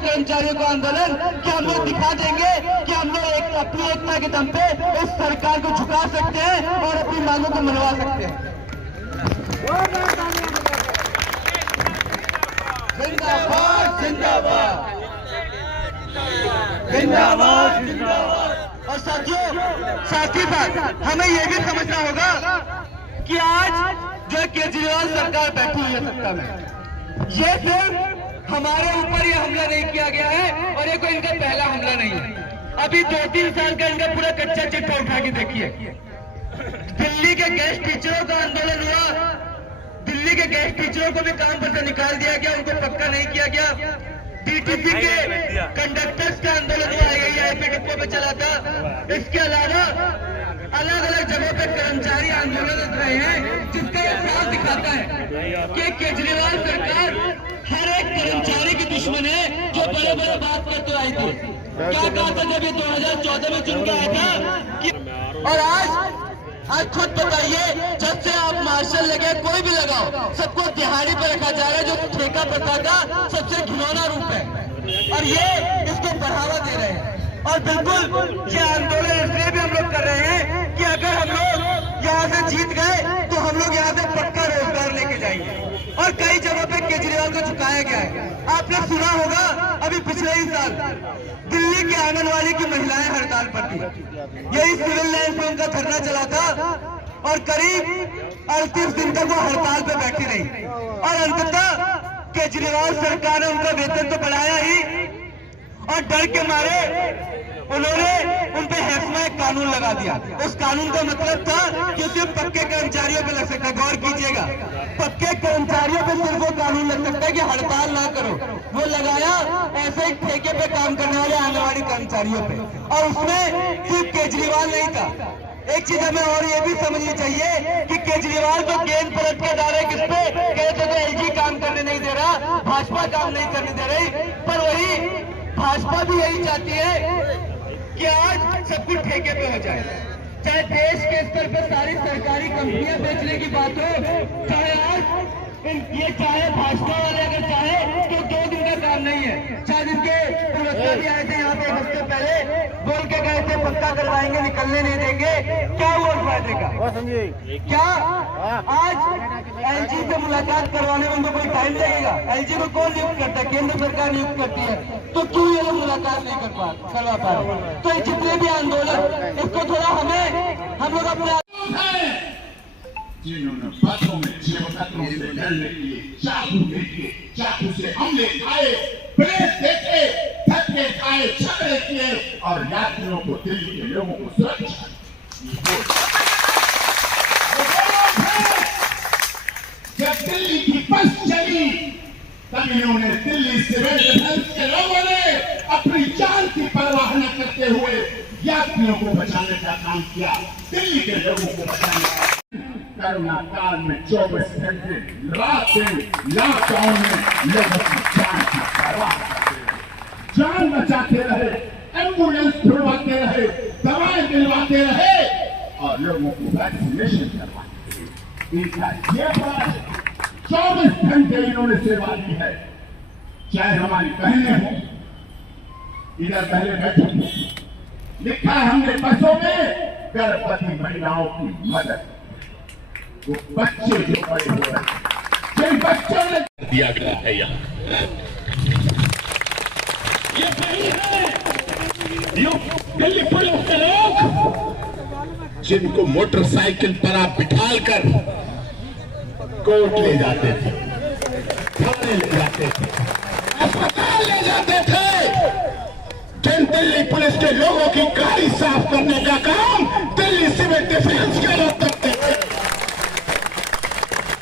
कर्मचारियों का आंदोलन कि हम लोग दिखा देंगे कि हम लोग अपनी एकता के दम पे इस सरकार को झुका सकते हैं और अपनी मांगों को मनवा सकते हैं। जिंदाबाद जिंदाबाद जिंदाबाद जिंदाबाद। और साथियों, साथ ही साथ हमें यह भी समझना होगा कि आज जो केजरीवाल सरकार बैठी हुई है सत्ता में, ये सिर्फ हमारे ऊपर ये हमला नहीं किया गया है और ये कोई इनका पहला हमला नहीं है। अभी 2-3 साल का इनका पूरा कच्चा चिट्ठा उठा के देखिए। दिल्ली के गेस्ट टीचरों का आंदोलन हुआ, दिल्ली के गेस्ट टीचरों को भी काम पर से निकाल दिया गया, उनको पक्का नहीं किया गया। डीटीसी के कंडक्टर्स का आंदोलन हुआ, AIP डिपो पे चला था। इसके अलावा अलग अलग जगहों पे कर्मचारी आंदोलन कर रहे हैं, जिसका यह साफ दिखाता है कि केजरीवाल सरकार हर एक कर्मचारी की दुश्मन है, जो बड़े बड़े बात करते आई थी। क्या कहा था जब ये 2014 में चुन के आया था कि, और आज खुद बताइए, जब से आप मार्शल लगे, कोई भी लगाओ, सबको दिहाड़ी पर रखा जा रहा है, जो ठेका प्रथा का सबसे घिनौना रूप है, और ये इसको बढ़ावा दे रहे हैं। और बिल्कुल ये आंदोलन इसलिए भी हम लोग कर रहे हैं कि अगर हम लोग यहाँ से जीत गए तो हम लोग यहाँ से पक्का रोजगार लेके जाएंगे। और कई जगहों पे केजरीवाल को झुकाया गया है। आपने सुना होगा अभी पिछले ही साल दिल्ली के आंगनवाड़ी की महिलाएं हड़ताल पर थी, यही सिविल लाइन पे उनका धरना चला था और करीब 38 दिन तक वो हड़ताल पे बैठी रही। और अंततः केजरीवाल सरकार ने उनका वेतन तो बढ़ाया ही, और डर के मारे उन्होंने उन पे हैफमा एक कानून लगा दिया। उस कानून का मतलब था कि सिर्फ पक्के कर्मचारियों पे लग सकता है। गौर कीजिएगा, पक्के कर्मचारियों पे सिर्फ वो कानून लग सकता है कि हड़ताल ना करो। वो लगाया ऐसे ही ठेके पे काम करने वाले आंगनवाड़ी कर्मचारियों पे, और उसमें सिर्फ केजरीवाल नहीं था। एक चीज हमें और ये भी समझनी चाहिए कि केजरीवाल को गेंद पलट कर डाले किस पे, कहते थे LG काम करने नहीं दे रहा, भाजपा काम नहीं करने दे रही, पर वही भाजपा भी यही चाहती है कि आज सब कुछ ठेके पे हो जाए। चाहे देश के स्तर पर सारी सरकारी कंपनियां बेचने की बात हो, चाहे आज ये चाहे भाजपा वाले अगर चाहे तो 2 दिन का काम नहीं है। शायद इनके प्रवक्ता भी आए थे यहाँ पे 1 हफ्ते पहले, बोल के गए थे पक्का करवाएंगे, निकलने नहीं देंगे। क्या हुआ फायदे का? क्या आज LG से मुलाकात करवाने में उनको कोई टाइम लगेगा? LG को कौन नियुक्त करता है? केंद्र सरकार नियुक्त करती है, तो क्यों ये लोग मुलाकात नहीं करवा पा रहे? तो ये जितने भी आंदोलन, इसको थोड़ा हम लोग अपने जिन्होंने बातों में शिवकत्रों से लड़ने के लिए चाकू देखे, चाकू से हमले खाए, प्रेत देखे, धक्के खाए, झगड़े किए और यात्रियों को, दिल्ली के लोगों को सुरक्षा जब दिल्ली की बस चली तब इन्होंने दिल्ली सिविल डिफेंस के लोगों ने अपनी जान की परवाह न करते हुए यात्रियों को बचाने का काम किया, दिल्ली के लोगों को बचाने का। कोरोना काल में 24 घंटे रात दिन लॉकडाउन में लोगों की जान की परवाह करते रहे, जान बचाते रहे, एम्बुलेंस छुड़वाते रहे, दवाएं दिलवाते रहे और लोगों को वैक्सीनेशन करवाते रहे। इनका ये बड़ा 24 घंटे इन्होंने सेवा दी है। चाहे हमारी बहनें हों, इधर पहले बैठे लिखा है हमने बसों में गर्भवती महिलाओं की मदद, वो बच्चे जो बड़े हो रहे हैं, जिन बच्चों ने दिया गया है यहाँ, ये सही है। दिल्ली पुलिस के लोग जिनको मोटरसाइकिल पर आप बिठालकर कोर्ट ले जाते थे, थाने ले जाते थे, अस्पताल ले जाते थे, जिन दिल्ली पुलिस के लोगों की गाड़ी साफ करने का काम दिल्ली सिविल डिफेंस के लोग करते थे,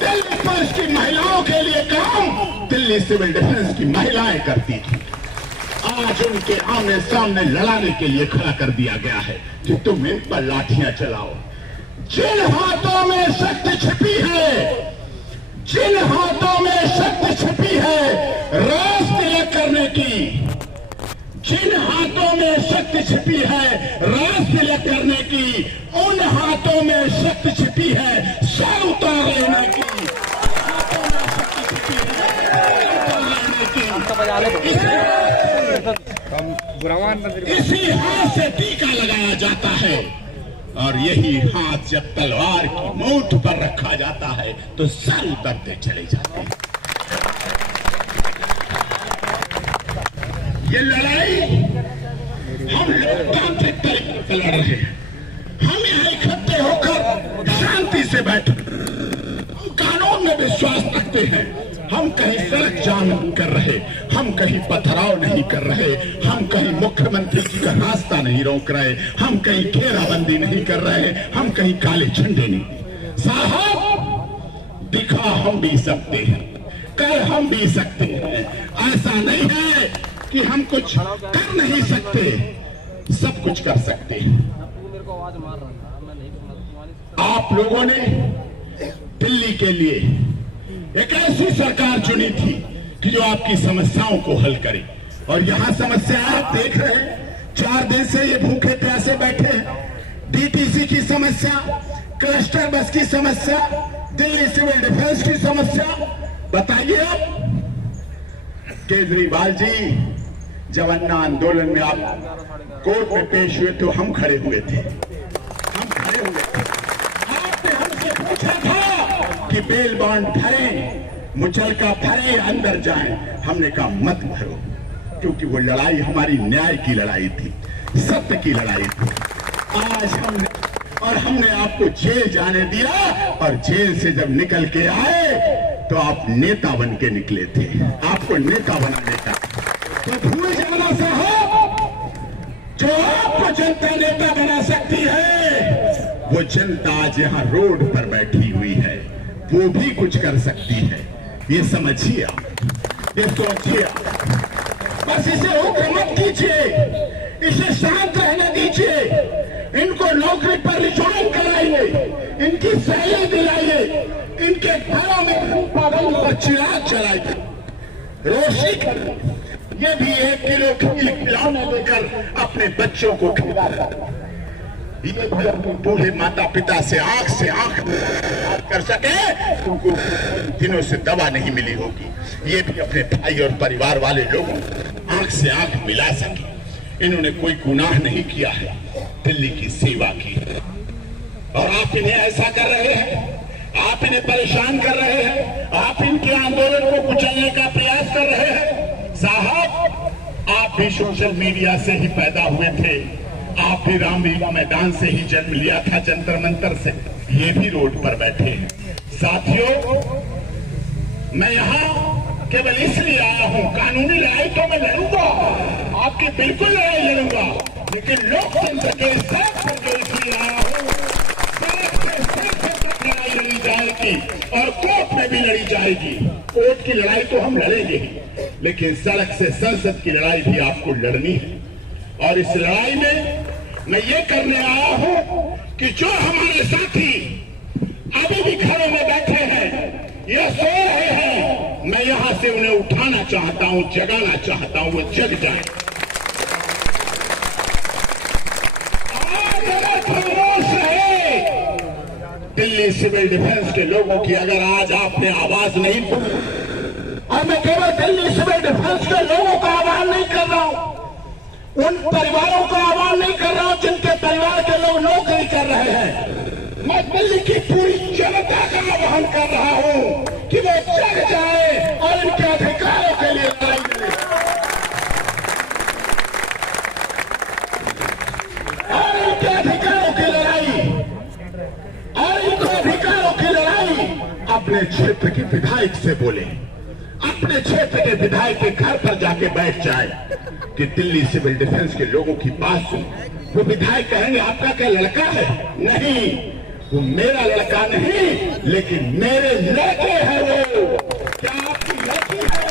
दिल्ली पुलिस की महिलाओं के लिए काम दिल्ली सिविल डिफेंस की महिलाएं करती थी। आज उनके आमने सामने लड़ाने के लिए खड़ा कर दिया गया है कि तुम इन पर लाठियां चलाओ। जिन हाथों में शक्ति छिपी है, जिन हाथों में शक्ति छिपी है रास तिलक करने की, जिन हाथों में शक्ति छिपी है रास तिलक करने की, उन हाथों में शक्ति छिपी है सर उतार लेने की, हाथों में शक्ति छिपी है उतार लेने की। इसी हाथ से टीका लगाया जाता है और यही हाथ जब तलवार की मूठ पर रखा जाता है तो सारी दर्दें चले जाती हैं। ये लड़ाई हम लोकतांत्रिक तरीके से लड़ रहे हैं। हम यहाँ इकट्ठे होकर शांति से बैठे, हम कानून में विश्वास रखते हैं। हम कहीं सड़क जाम नहीं कर रहे, हम कहीं पथराव नहीं कर रहे, हम कहीं मुख्यमंत्री जी का रास्ता नहीं रोक रहे, हम कहीं घेराबंदी नहीं कर रहे, हम कहीं काले झंडे नहीं। साहब, दिखा हम भी सकते हैं, कर हम भी सकते हैं। ऐसा नहीं है कि हम कुछ कर नहीं सकते, सब कुछ कर सकते हैं। आप लोगों ने दिल्ली के लिए एक ऐसी सरकार चुनी थी कि जो आपकी समस्याओं को हल करे, और यहाँ समस्या आप देख रहे हैं। 4 दिन से ये भूखे प्यासे बैठे हैं। डीटीसी की समस्या, क्लस्टर बस की समस्या, दिल्ली सिविल डिफेंस की समस्या। बताइए आप, केजरीवाल जी जब अन्ना आंदोलन में आप कोर्ट में पेश हुए तो हम खड़े हुए थे, हम खड़े हुए थे। आपने हमसे पूछा था कि बेल बॉन्ड भरें, मुचलका भरे, अंदर जाएं। हमने कहा मत भरो, क्योंकि वो लड़ाई हमारी न्याय की लड़ाई थी, सत्य की लड़ाई थी। आज हमने आपको जेल जाने दिया, और जेल से जब निकल के आए तो आप नेता बन के निकले थे। आपको नेता बनाने का तो भूल जाना साहब, जो आपको जनता नेता बना सकती है वो जनता आज यहाँ रोड पर बैठी हुई है, वो भी कुछ कर सकती है। ये समझिए आप, ये सोचिए आप। बस इसे उग्र मत कीजिए, इसे शांत रहने दीजिए। इनको नौकरी पर रिज्वाइन कराइए, इनकी सैलरी दिलाइए, इनके घरों में पागल पर चिराग चलाइए, रोशनी करिए। ये भी 1 किलो खीर खिलौने देकर अपने बच्चों को खिलाता, ये बूढ़े माता पिता से आंख कर सके, उनको दिनों से दवा नहीं मिली होगी, ये भी अपने भाई और परिवार वाले लोगों आंख से आंख मिला सके। इन्होंने कोई गुनाह नहीं किया है, दिल्ली की सेवा की, और आप इन्हें ऐसा कर रहे हैं, आप इन्हें परेशान कर रहे हैं, आप इनके आंदोलन को कुचलने का प्रयास कर रहे हैं। साहब, आप भी सोशल मीडिया से ही पैदा हुए थे, आप भी रामलीला मैदान से ही जन्म लिया था, जंतर मंतर से। ये भी रोड पर बैठे हैं। साथियों, मैं यहाँ केवल इसलिए आया हूँ, कानूनी लड़ाई तो मैं लड़ूंगा, आपकी बिल्कुल लड़ाई लड़ूंगा, लेकिन लोकतंत्र के साथ करके इसलिए आया हूँ। लड़ाई लड़ी जाएगी और कोर्ट में भी लड़ी जाएगी। कोर्ट की लड़ाई तो हम लड़ेंगे ही, लेकिन सड़क से संसद की लड़ाई भी आपको लड़नी है। और इस लड़ाई में मैं ये करने आया हूं कि जो हमारे साथी अभी भी घरों में बैठे हैं, ये सो रहे हैं, मैं यहां से उन्हें उठाना चाहता हूं, जगाना चाहता हूं, वो जग जाए। दिल्ली सिविल डिफेंस के लोगों की अगर आज आपने आवाज नहीं सुनी, और मैं केवल दिल्ली सिविल डिफेंस के लोगों का आह्वान नहीं कर रहा हूं, उन परिवारों का आह्वान नहीं कर रहा हूं जिनके परिवार के लोग नौकरी कर रहे हैं। मैं दिल्ली की पूरी जनता का आह्वान कर रहा हूं कि वो जग जाए और इनके अधिकारों के लिए लड़ाई करे, और इनके अधिकारों की लड़ाई, और इनके अधिकारों की लड़ाई अपने क्षेत्र के विधायक से बोले, अपने क्षेत्र के विधायक के घर पर जाके बैठ जाए कि दिल्ली सिविल डिफेंस के लोगों की बात सुने। वो विधायक कहेंगे आपका क्या लड़का है? नहीं, वो मेरा लड़का नहीं, लेकिन मेरे लड़के हैं। वो क्या आपकी लड़की है?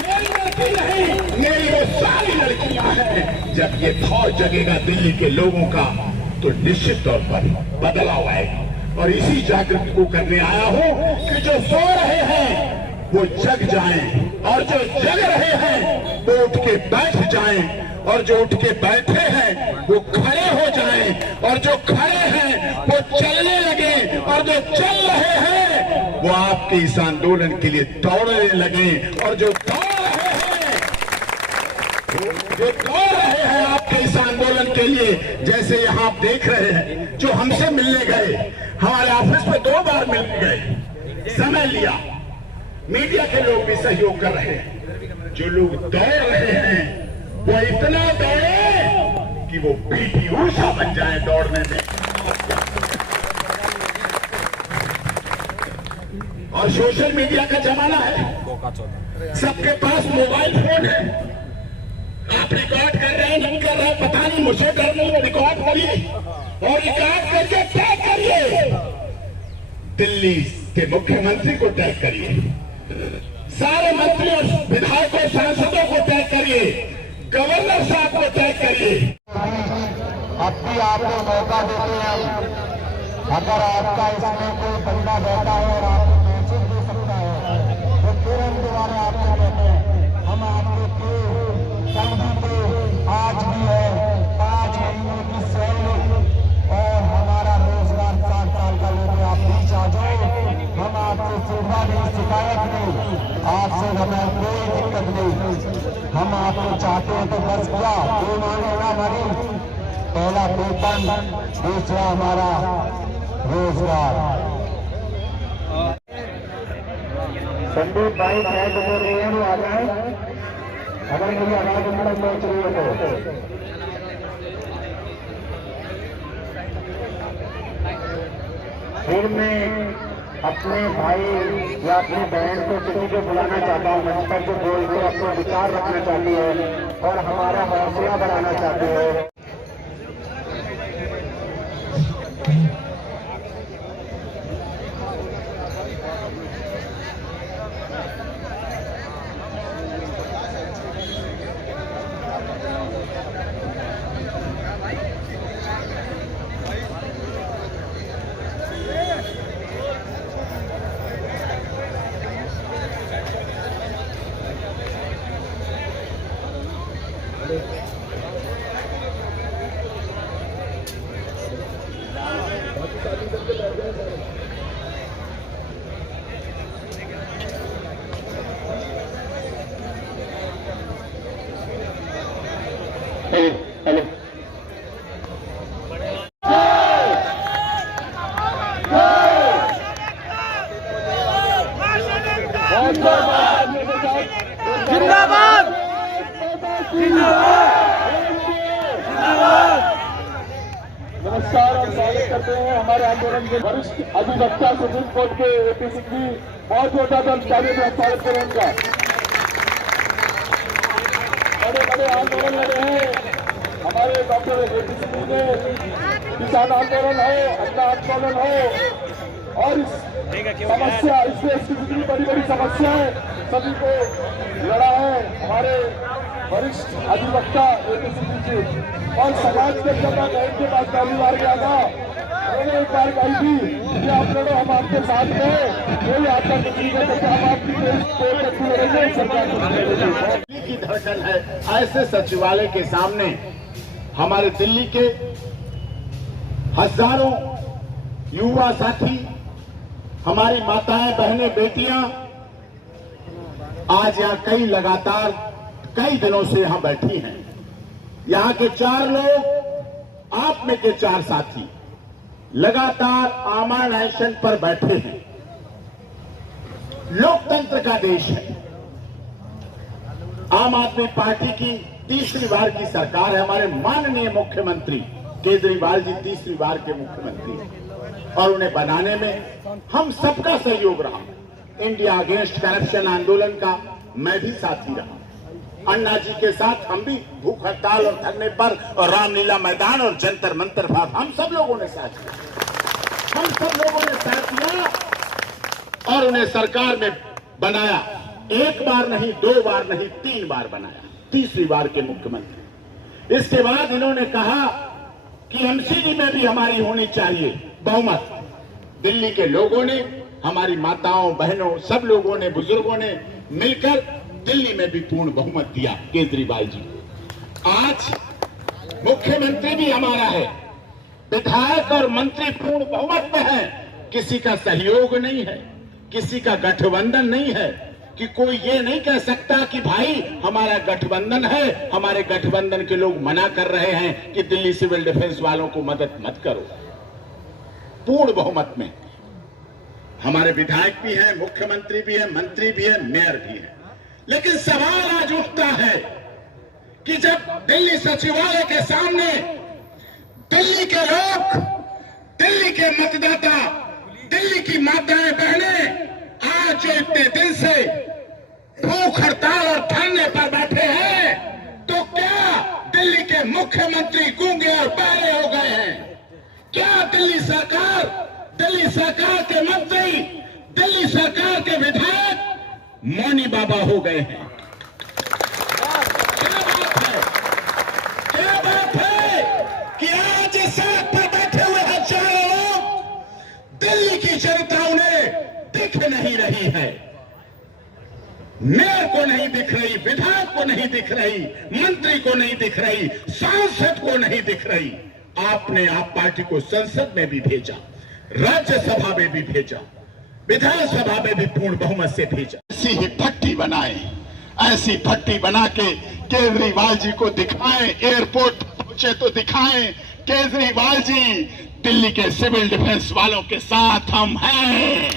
मेरी लड़की नहीं, मेरी वो सारी लड़कियां हैं। जब ये फौज जगेगा दिल्ली के लोगों का, तो निश्चित तौर पर बदलाव आएगा। और इसी जागृति को करने आया हूं कि जो सो रहे हैं वो जग जाएं, और जो जग रहे हैं वो उठ के बैठ जाएं, और जो उठ के बैठे हैं वो खड़े हो जाएं, और जो खड़े हैं वो चलने लगे, और जो चल रहे हैं वो आपके इस आंदोलन के लिए दौड़ने लगे, और जो दौड़ रहे हैं जो दौड़ रहे हैं आपके इस आंदोलन के लिए, जैसे यहाँ आप देख रहे हैं, जो हमसे मिलने गए, हमारे ऑफिस में 2 बार मिलने गए, समय लिया, मीडिया के लोग भी सहयोग कर रहे हैं। जो लोग दौड़ रहे हैं वो इतना दौड़े कि वो पीटी ऊषा बन जाए दौड़ने में। और सोशल मीडिया का जमाना है, सबके पास मोबाइल फोन है। आप रिकॉर्ड कर रहे हैं, नहीं कर रहे हैं पता नहीं, मुझे डर नहीं है, रिकॉर्ड करिए और रिकॉर्ड करके टैग करिए, दिल्ली के मुख्यमंत्री को टैग करिए, सारे मंत्रियों, विधायकों, सांसदों को टैग करिए, गवर्नर साहब को टैग करिए। अब भी आपको मौका देते हैं, अगर आपका इसमें कोई बंदा बैठा है और आपको मैसेज दे सकता है तो फिर हम दोबारा आपको कहते हैं, हम आपके कल भी थे, आज भी है, 5 महीने की सैलरी और हमारा रोजगार 4 साल का लोग, आप बीच आ जाओ, हम आपसे सुविधा नहीं, शिकायत नहीं, आपसे हमें कोई दिक्कत नहीं। हम आपको चाहते हैं तो बस क्या 2 मांगे ना हमारी, पहला वेतन, दूसरा हमारा रोजगार। संदीप भाई चाहे तो बोल रही है वो आ जाए, अगर मेरी आवाज अंदर पहुंच रही है तो। फिर मैं अपने भाई या अपनी बहन को किसी को बुलाना चाहता हूँ मंच पर, जो बोल के अपना विचार रखना चाहती है और हमारा हौसला बढ़ाना चाहती है। हेलो जिंदाबाद नमस्कार, हम स्वागत करते हैं हमारे आंदोलन के वरिष्ठ अधिवक्ता सुप्रीम कोर्ट के एपी सिंह जी, बहुत छोटा दल कार्य में स्वागत करें उनका। बड़े बड़े आंदोलन लगे हैं हमारे डॉक्टर एपी सिंह जी ने, किसान आंदोलन हो, अन्न आंदोलन हो, और इस समस्या, इससे जितनी बड़ी बड़ी समस्याएं सभी को लड़ा है हमारे वरिष्ठ अधिवक्ता एपी सिंह जी। और समाज के जब मैं बैंक के पास पहली बार गया था, मैंने एक बार कही थी कि आप लोगों हम आपके साथ में, कोई आपका कुछ नहीं कर सकता, हम आपकी सरकार की धड़कन है। ऐसे सचिवालय के सामने हमारे दिल्ली के हजारों युवा साथी, हमारी माताएं, बहनें, बेटियां आज यहाँ लगातार कई दिनों से यहां बैठी हैं। यहाँ के 4 लोग, आप में के 4 साथी लगातार आमरण अनशन पर बैठे हैं। लोकतंत्र का देश है। आम आदमी पार्टी की तीसरी बार की सरकार है। हमारे माननीय मुख्यमंत्री केजरीवाल जी तीसरी बार के मुख्यमंत्री हैं और उन्हें बनाने में हम सबका सहयोग रहा। इंडिया अगेंस्ट करप्शन आंदोलन का मैं भी साथी रहा। अन्ना जी के साथ हम भी भूख हड़ताल और धरने पर और रामलीला मैदान और जंतर मंतर पर हम सब लोगों ने साथ दिया। हम सब लोगों ने साथ दिया और उन्हें सरकार में बनाया। 1 बार नहीं, 2 बार नहीं, 3 बार बनाया। तीसरी बार के मुख्यमंत्री। इसके बाद इन्होंने कहा कि एमसीडी में भी हमारी होनी चाहिए बहुमत। दिल्ली के लोगों ने, हमारी माताओं, बहनों, सब लोगों ने, बुजुर्गों ने मिलकर दिल्ली में भी पूर्ण बहुमत दिया केजरीवाल जी को। आज मुख्यमंत्री भी हमारा है, विधायक और मंत्री पूर्ण बहुमत में है। किसी का सहयोग नहीं है, किसी का गठबंधन नहीं है। कि कोई ये नहीं कह सकता कि भाई हमारा गठबंधन है, हमारे गठबंधन के लोग मना कर रहे हैं कि दिल्ली सिविल डिफेंस वालों को मदद मत करो। पूर्ण बहुमत में हमारे विधायक भी हैं, मुख्यमंत्री भी हैं, मंत्री भी हैं, मेयर भी हैं। लेकिन सवाल आज उठता है कि जब दिल्ली सचिवालय के सामने दिल्ली के लोग, दिल्ली के मतदाता, दिल्ली की माताएं बहनें आज जो इतने दिन से भूख हड़ताल और धरने पर बैठे हैं, तो क्या दिल्ली के मुख्यमंत्री गूंगे और बहरे हो गए हैं? क्या दिल्ली सरकार के मंत्री, दिल्ली सरकार के विधायक मौनी बाबा हो गए हैं? क्या बात है कि आज साथ पर बैठे हुए हजारों लोग, दिल्ली की जनता उन्हें दिख नहीं रही है, मेयर को नहीं दिख रही, विधायक को नहीं दिख रही, मंत्री को नहीं दिख रही, सांसद को नहीं दिख रही। आपने आप पार्टी को संसद में भी भेजा, राज्यसभा में भी भेजा, विधानसभा में भी पूर्ण बहुमत से भेजा। ऐसी ही भट्टी बनाए, ऐसी भट्टी बना के केजरीवाल जी को दिखाएं, एयरपोर्ट पहुंचे तो दिखाएं, केजरीवाल जी दिल्ली के सिविल डिफेंस वालों के साथ हम हैं।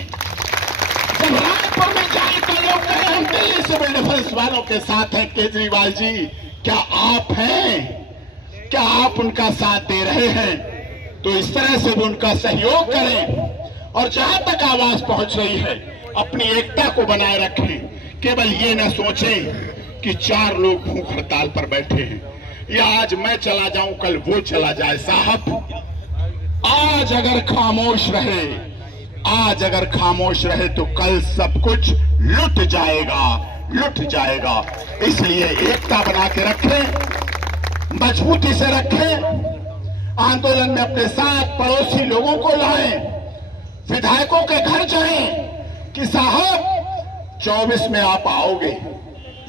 जब रायपुर में जाए तो लोग कहें हम दिल्ली सिविल डिफेंस वालों के साथ हैं। केजरीवाल जी, क्या आप हैं? क्या आप उनका साथ दे रहे हैं? तो इस तरह से भी उनका सहयोग करें और जहां तक आवाज पहुंच रही है अपनी एकता को बनाए रखें। केवल ये न सोचें कि 4 लोग भूख हड़ताल पर बैठे हैं, या आज मैं चला जाऊं कल वो चला जाए। साहब, आज अगर खामोश रहे तो कल सब कुछ लुट जाएगा। इसलिए एकता बना के रखें, मजबूती से रखें। आंदोलन में अपने साथ पड़ोसी लोगों को लाएं, विधायकों के घर जाएं कि साहब 24 में आप आओगे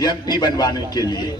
एमपी बनवाने के लिए।